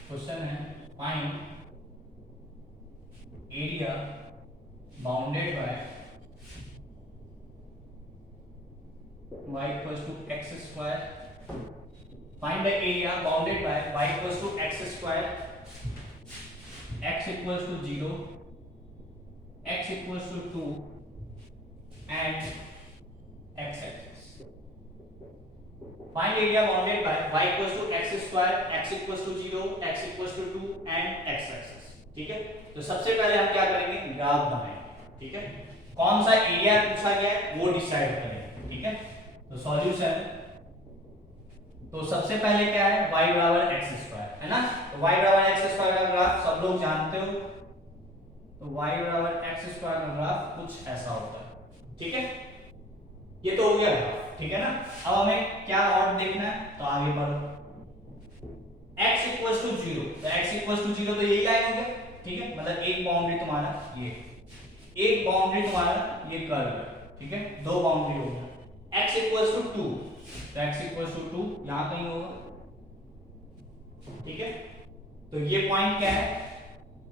क्वेश्चन है find area bounded by y equals to x square, find the area bounded by y equals to x square, x equals to 0, x equals to 2 and x axis. Find area bounded by y equals to x square, x equals to 0, x equals to 2 and x axis, ठीक है। तो सबसे पहले हम क्या करेंगे, graph बनाएंगे, ठीक है। कौन सा एरिया पूछा गया है वो डिसाइड करेंगे, ठीक है। तो सॉल्यूशन, तो सबसे पहले क्या है, y बराबर एक्स स्क्वायर, है ना, तो y बराबर एक्स स्क्वायर का ग्राफ सब लोग जानते हो, तो y बराबर एक्स स्क्वायर का ग्राफ कुछ ऐसा होता है, ठीक है। ये तो हो गया ग्राफ, ठीक है ना। अब हमें क्या और देखना है, तो आगे बढ़ो, x इक्वल्स टू 0, तो x इक्वल्स टू 0 तो यही लाइन हो गया, ठीक है, मतलब एक बाउंड्री तुम्हारा ये, एक बाउंड्री तुम्हारा ये कर्व है, ठीक है, दो बाउंड्री हो गया। x इक्वल्स टू 2, तो x इक्वल्स टू 2 यहां कहीं होगा, ठीक है। तो ये पॉइंट क्या है,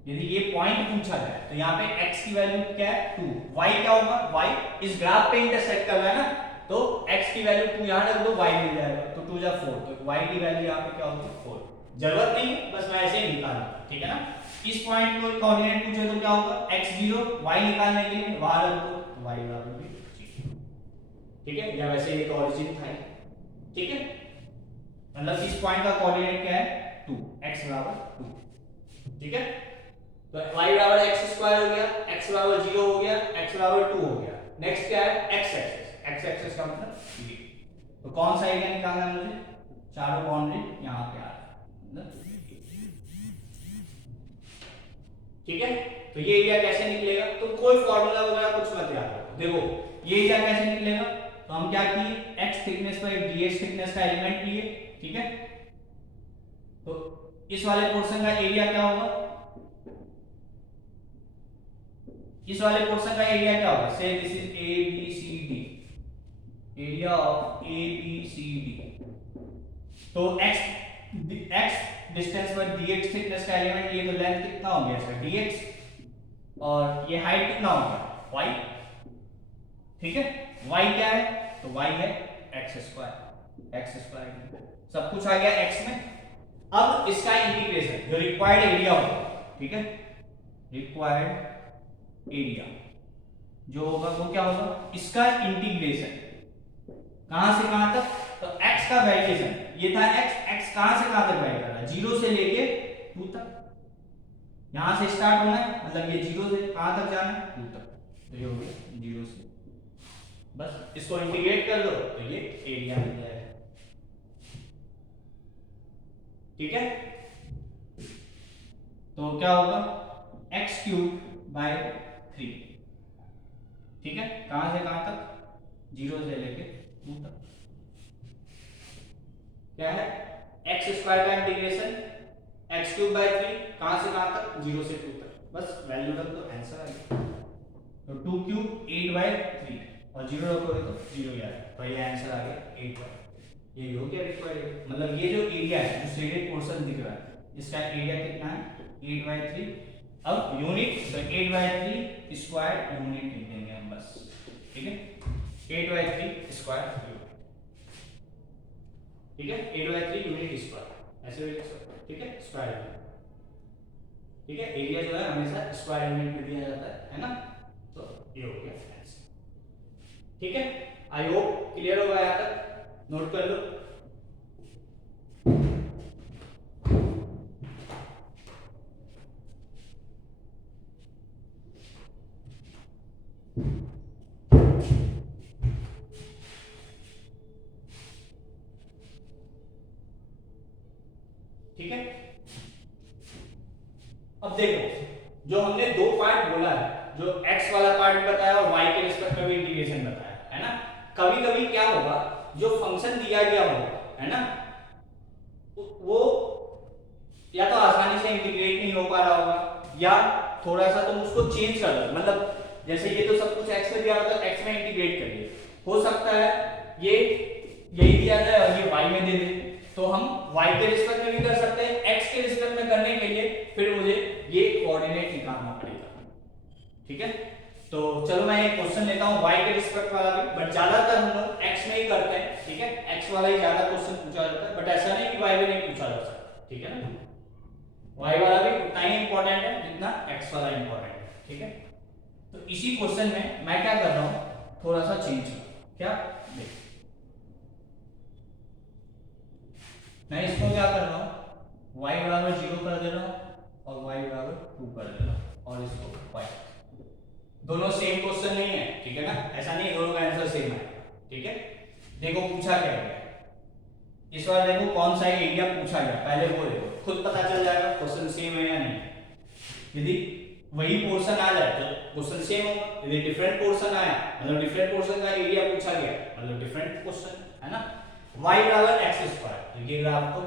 यदि ये पॉइंट पूछा जाए तो यहाँ पे x की वैल्यू क्या है 2, y क्या होगा, y इस ग्राफ पे इंटरसेक्ट कर रहा है ना, तो x की वैल्यू 2 यहां रख दो, y मिल जाएगा, तो 2 जा 4, तो y की वैल्यू यहाँ पे क्या होगी 4। जरूरत नहीं है, बस मैं ऐसे ही निकाल दूं, ठीक है ना। इस पॉइंट को कोऑर्डिनेट पूछे तो क्या होगा, x0, y निकालने के लिए वहां रख दो, तो y बराबर भी 0, ठीक है, या वैसे एक ओरिजिन था, ठीक है, मतलब इस पॉइंट का कोऑर्डिनेट क्या है 2, x बराबर 2, ठीक है। तो y बराबर x स्क्वायर हो गया, x बराबर 0 हो गया, x बराबर 2 हो गया। नेक्स्ट क्या है x एक्सिस का मतलब ये, तो कौन सा एरिया निकालना है मुझे, चारों बाउंड्री यहाँ पे आ रहा है, ठीक है। तो ये एरिया कैसे निकलेगा, तो कोई फॉर्मूला वगैरह कुछ मत याद रखो, देखो ये एरिया कैसे निकलेगा, तो हम क्या किए, x थिकनेस पर एक dx थिकनेस का एलिमेंट लिए, ठीक है। तो इस वाले पोर्शन का एरिया क्या होगा, इस वाले पोर्शन का एरिया क्या होगा, say this is A B C D, area of A B C D, तो x डिस्टेंस पर dx थिकनेस का एलिमेंट लिए, तो लेंथ कितना हो गया इसका dx, और ये हाइट कितना हो गया y, ठीक है। y क्या है, तो y है x स्क्वायर, सब कुछ आ गया x में। अब इसका इंटीग्रेशन जो रिक्वायर्ड एरिया होगा, ठीक है, रिक्वायर्ड एरिया जो होगा वो क्या होगा, इसका इंटीग्रेशन कहां से कहां तक, तो x का वेरिएशन ये था x कहां से कहां तक वेरी कर रहा है, 0 से लेके 2 तक, यहां से स्टार्ट होना है, मतलब ये 0 से कहां तक जाना है 2 तक, तो ये हो गया 0 से, बस इसको इंटीग्रेट कर दो तो ये एरिया मिल जाएगा, ठीक है। तो क्या होगा x³ बाय 3, ठीक है, कहां से कहां तक, 0 से लेके 2 तक, क्या है x स्क्वायर का इंटीग्रेशन x³ बाय 3, कहां से कहां तक, 0 से 2 तक, बस वैल्यू रख दो, आंसर आ गया। तो 2³ 8 बाय 3 और 0 रखोगे तो 0 ही आएगा, तो ये आंसर आ गया 8 बाय, ये हो गया रिक्वायर्ड, मतलब ये जो एरिया है जो शेडेड पोर्शन दिख रहा है इसका एरिया कितना है 8 बाय 3। अब यूनिट तो 8 बाय 3 स्क्वायर यूनिट लिख देंगे हम बस, ठीक है, 8 बाय 3 स्क्वायर यूनिट, ठीक है, 8 बाय 3 यूनिट स्क्वायर ऐसे भी लिख सकते हैं, ठीक है, स्क्वायर यूनिट, ठीक है। एरिया जो है हमेशा स्क्वायर यूनिट में दिया जाता है ना, तो ये हो गया आंसर, ठीक है। आई होप क्लियर होगा, यहां तक नोट कर लो। ठीक है, अब देखो जो हमने दो पार्ट बोला है, जो x वाला पार्ट बताया और y के रिस्पेक्ट में भी इंटीग्रेशन बताया है ना, कभी कभी क्या होगा जो फंक्शन दिया गया होगा है ना, वो या तो आसानी से इंटीग्रेट नहीं हो पा रहा होगा, या थोड़ा सा तुम उसको चेंज कर दो, मतलब जैसे ये तो सब कुछ x में दिया होता है, x में इंटीग्रेट करिए, हो सकता है ये यही दिया जाए और ये y में दे दे, तो हम y के रिस्पेक्ट में भी कर सकते हैं, x के रिस्पेक्ट में करने के लिए फिर मुझे ये कोऑर्डिनेट निकालना पड़ेगा, ठीक है। तो चलो मैं एक क्वेश्चन लेता हूं y के रिस्पेक्ट वाला भी, बट ज्यादातर हम लोग x में ही करते हैं, ठीक है, x वाला ही ज्यादा क्वेश्चन पूछा जाता है, बट ऐसा नहीं कि y में नहीं पूछा जा सकता, ठीक है ना, y वाला भी उतना ही इंपॉर्टेंट है जितना x वाला इंपॉर्टेंट है, ठीक है। तो इसी क्वेश्चन में मैं क्या कर रहा हूं, थोड़ा सा चेंज क्या देख, मैं इसको क्या कर रहा हूं y बराबर 0 कर दे रहा हूं और y बराबर 2 कर दे रहा हूं, और इसको y, दोनों सेम क्वेश्चन नहीं है, ठीक है ना, ऐसा नहीं दोनों का आंसर सेम है, ठीक है। देखो पूछा क्या गया, इस बार देखो कौन सा एरिया पूछा गया, पहले वो देखो, खुद पता चल जाएगा क्वेश्चन सेम है या नहीं। यदि वही पोर्शन आ जाए तो क्वेश्चन सेम होगा, यदि डिफरेंट पोर्शन आया मतलब डिफरेंट पोर्शन का एरिया पूछा गया मतलब डिफरेंट क्वेश्चन है ना। y बराबर x स्क्वायर, तो ये ग्राफ को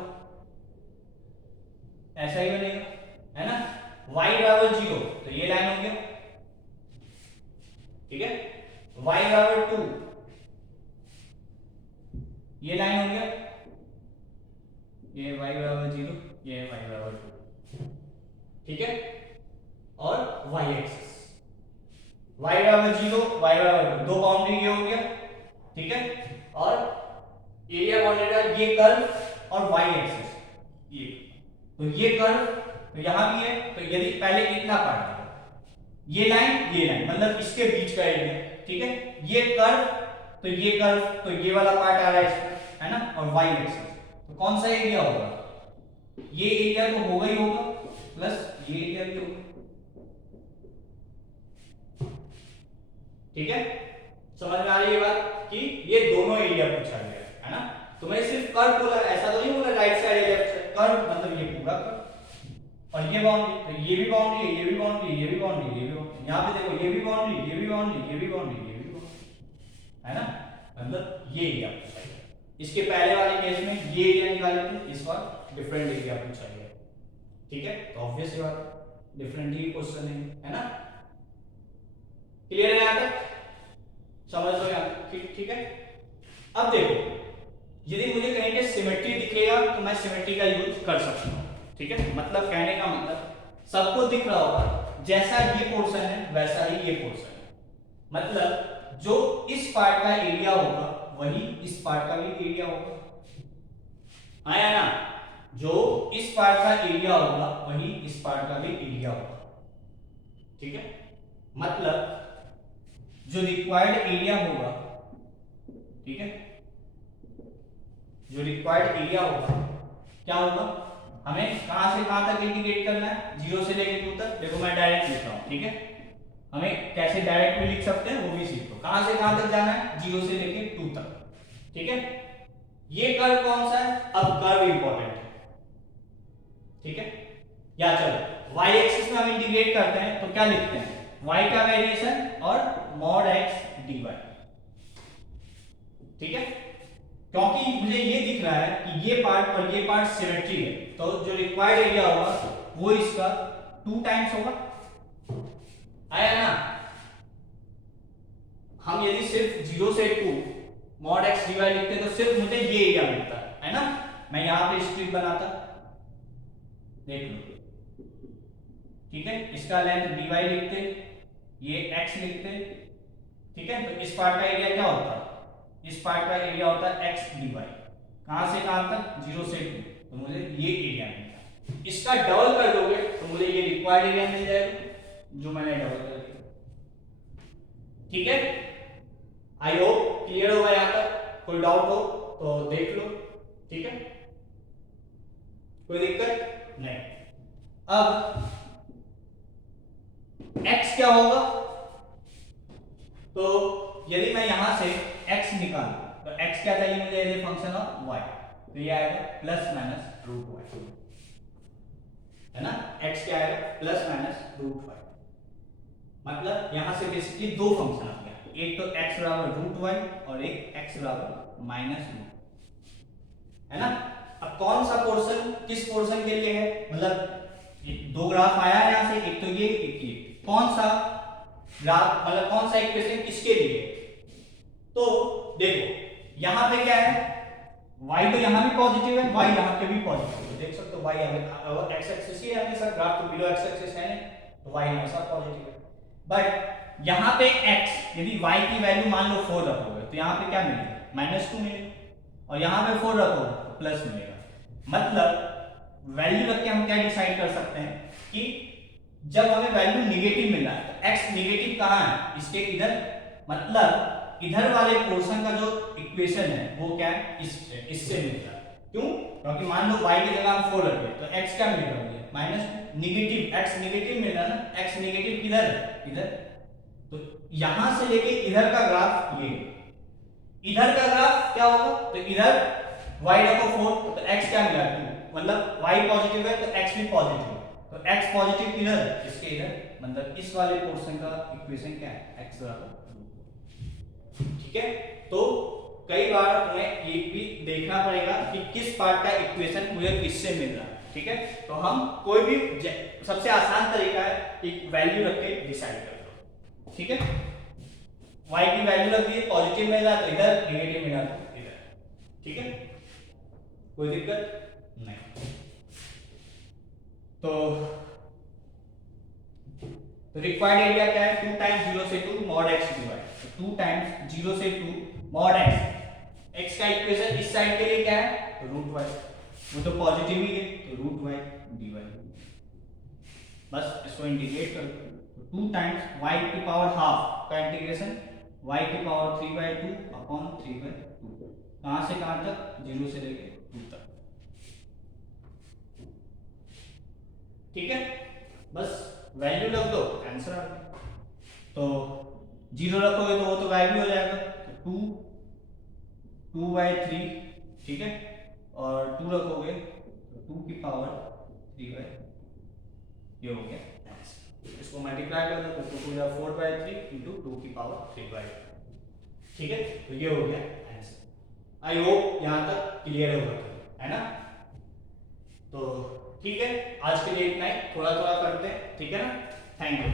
ऐसा ही बनेगा, है ना। y बराबर 0 तो ये लाइन हो गया, ठीक है। y बराबर 2 ये लाइन हो गया, ये y बराबर 0, ये y बराबर 2, ठीक है। और y एक्सिस y बराबर 0 y बराबर 2, दो बाउंड्री ये हो गया, ठीक है। और एरिया बाउंडेड है ये कर्व और y एक्सिस ये, तो ये कर्व तो यहां भी है, तो यदि पहले इतना पार्ट है ये लाइन मतलब इसके बीच का एरिया, ठीक है। ये कर्व तो ये कर्व तो ये वाला पार्ट आ रहा है इसमें, है ना। और y एक्सिस तो कौन सा एरिया होगा, ये एरिया तो होगा ही होगा, प्लस ये एरिया भी होगा, ठीक है। समझ में आ रही है बात कि ये दोनों एरिया पूछा गया है ना। तो मैं सिर्फ कर्व बोला, ऐसा तो नहीं बोला राइट साइड या लेफ्ट साइड, कर्व मतलब ये पूरा कर्व, और ये बाउंड्री तो ये भी बाउंड्री है, ये भी बाउंड्री, ये भी बाउंड्री, ये भी बाउंड्री, यहां पे देखो ये भी बाउंड्री, ये भी बाउंड्री, ये भी बाउंड्री, ये भी बाउंड्री, है ना। मतलब ये एरिया पूछा गया। इसके पहले वाले केस में ये एरिया निकाले थे, इस बार डिफरेंट एरिया पूछा गया, ठीक है। तो ऑब्वियस ये बात डिफरेंट ही क्वेश्चन है ना। क्लियर है यहां तक, समझ लो यहां, ठीक है। अब देखो यदि मुझे कहीं पे सिमेट्री दिखेगा तो मैं सिमेट्री का यूज कर सकता हूं, ठीक है। मतलब कहने का मतलब सबको दिख रहा होगा जैसा ये पोर्शन है वैसा ही ये पोर्शन है, मतलब जो इस पार्ट का एरिया होगा वही इस पार्ट का भी एरिया होगा, आया ना। जो इस पार्ट का एरिया होगा वही इस पार्ट का भी एरिया होगा, ठीक है। मतलब जो रिक्वायर्ड एरिया होगा, ठीक है, जो रिक्वायर्ड एरिया होगा क्या होगा, हमें कहां से कहां तक इंटीग्रेट करना है, 0 से लेकर 2 तक। देखो मैं डायरेक्ट लिख रहा हूं, ठीक है। हमें कैसे डायरेक्ट भी लिख सकते हैं वो भी सीख लो। कहां से कहां तक जाना है, 0 से लेकर 2 तक, ठीक है। ये कर्व कौन सा है, अब कर्व इंपॉर्टेंट है, ठीक है। या चलो y एक्सिस में हम इंटीग्रेट करते हैं तो क्या लिखते हैं, y का वेरिएशन और mod x dy, ठीक है। क्योंकि मुझे ये दिख रहा है कि ये पार्ट और ये पार्ट सिमेट्री है, तो जो रिक्वायर्ड एरिया होगा वो इसका 2 टाइम्स होगा, आया ना। हम यदि सिर्फ 0 से 2 mod x dy लिखते तो सिर्फ मुझे ये एरिया मिलता है ना। मैं यहां पे स्ट्रिप बनाता, देख लो, ठीक है। इसका लेंथ dy लिखते, ये x लिखते, ठीक है। तो इस पार्ट का एरिया क्या होता है, इस पार्ट का एरिया होता है x dy, कहां से कहां तक, 0 से 2, तो मुझे ये एरिया मिलता है। इसका डबल कर दोगे तो मुझे ये रिक्वायर्ड एरिया मिल जाएगा जो मैंने डबल कर दिया, ठीक है। आई होप क्लियर होगा यहां तक, कोई डाउट हो तो देख लो, ठीक है, कोई दिक्कत नहीं। अब x क्या होगा, तो यदि मैं यहां से x निकालूं तो x क्या चाहिए मुझे, as a function of y, तो ये आएगा प्लस माइनस रूट y, है ना। x क्या आएगा, प्लस माइनस रूट y, मतलब यहां से बेसिकली दो फंक्शन आ गया, एक तो x बराबर रूट y और एक x बराबर माइनस रूट, है ना। अब कौन सा पोर्शन किस पोर्शन के लिए है, मतलब दो ग्राफ आया है यहां से, एक तो ये एक ये, कौन सा ग्राफ मतलब कौन सा इक्वेशन किसके लिए, तो देखो यहां पे क्या है, y तो यहां भी पॉजिटिव है, y यहां पे भी पॉजिटिव है, देख सकते हो y अगर x एक्सिस ही है हमेशा, ग्राफ तो बिलो x एक्सिस है नहीं, तो y हमेशा पॉजिटिव है। बट यहां पे x यदि y की वैल्यू मान लो 4 रखोगे तो यहां पे क्या मिलेगा, -2 मिलेगा, और यहां पे 4 रखोगे तो प्लस मिलेगा। मतलब वैल्यू रख के हम क्या डिसाइड कर सकते हैं कि जब हमें वैल्यू नेगेटिव मिल रहा है तो x नेगेटिव कहां है, इसके इधर, मतलब इधर वाले पोर्शन का जो इक्वेशन है वो क्या है, इससे मिल रहा है। क्यों, क्योंकि मान लो y की जगह हम 4 रखे तो x क्या मिल रहा है, माइनस नेगेटिव, x नेगेटिव मिल रहा है ना, x नेगेटिव किधर है, इधर। तो यहां से लेके इधर का ग्राफ ये, इधर का ग्राफ क्या होगा, तो इधर y रखो 4 तो x क्या मिला 2, मतलब y पॉजिटिव है तो x भी पॉजिटिव है, तो x पॉजिटिव किधर है, इसके इधर, मतलब इस वाले पोर्शन का इक्वेशन क्या है, x बराबर 2, ठीक है। तो कई बार तुम्हें ये भी देखना पड़ेगा कि किस पार्ट का इक्वेशन मुझे किससे मिल रहा है, ठीक है। तो हम कोई भी सबसे आसान तरीका है कि वैल्यू रख के डिसाइड कर दो, ठीक है। y की वैल्यू रख दी, पॉजिटिव में ना तो इधर, नेगेटिव में ना तो इधर, ठीक है, कोई दिक्कत नहीं। तो रिक्वायर्ड एरिया क्या है, 2 टाइम्स 0 से 2 मॉड x डिवाइड, तो 2 टाइम्स 0 से 2 मॉड x का इक्वेशन इस साइड के लिए क्या है, रूट y, वो तो पॉजिटिव ही है तो रूट y dy, बस इसको इंटीग्रेट कर दो। तो 2 टाइम्स y की पावर हाफ का इंटीग्रेशन y की पावर 3/2 अपॉन 3/2, कहां से कहां तक, 0 से लेके 2 तक, ठीक है। बस वैल्यू रख दो, आंसर आ गया। तो 0 रखोगे तो वो तो गायब ही हो जाएगा, तो 2/3, ठीक है, और 2 रखोगे तो 2 की पावर 3/, ये हो गया आंसर। इसको मल्टीप्लाई कर दो तो 2 टू 4/3 इंटू 2 की पावर 3/2, ठीक है, तो ये हो गया आंसर। आई होप यहां तक क्लियर होगा, है ना। तो ठीक है, आज के लिए इतना ही, थोड़ा थोड़ा करते हैं, ठीक है ना। Thank you.